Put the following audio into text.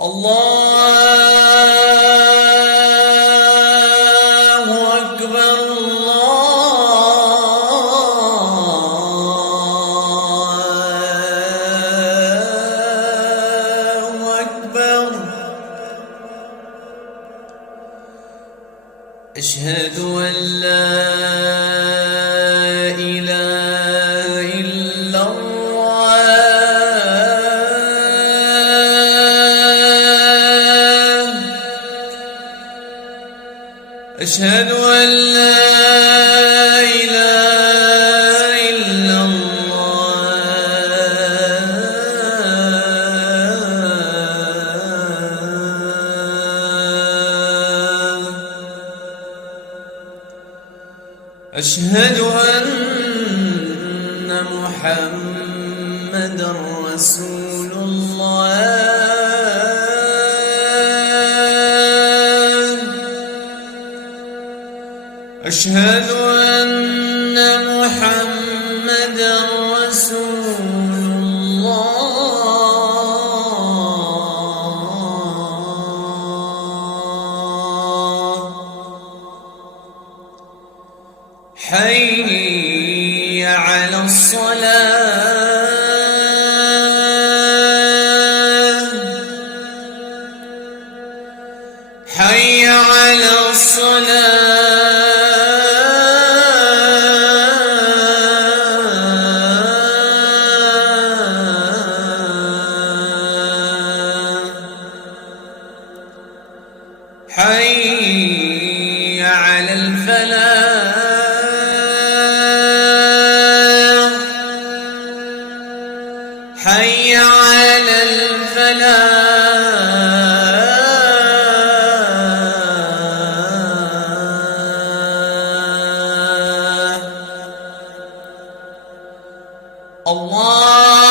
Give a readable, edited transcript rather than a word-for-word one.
الله أكبر. الله أكبر. أشهد أن لا إله إلا الله. أشهد أن لا إله إلا الله. أشهد أن محمدًا رسول الله. أشهد أن محمدًا رسول الله. حي على الصلاة. حي على الصلاة. حي على الفلاح. حي على الفلاح. الله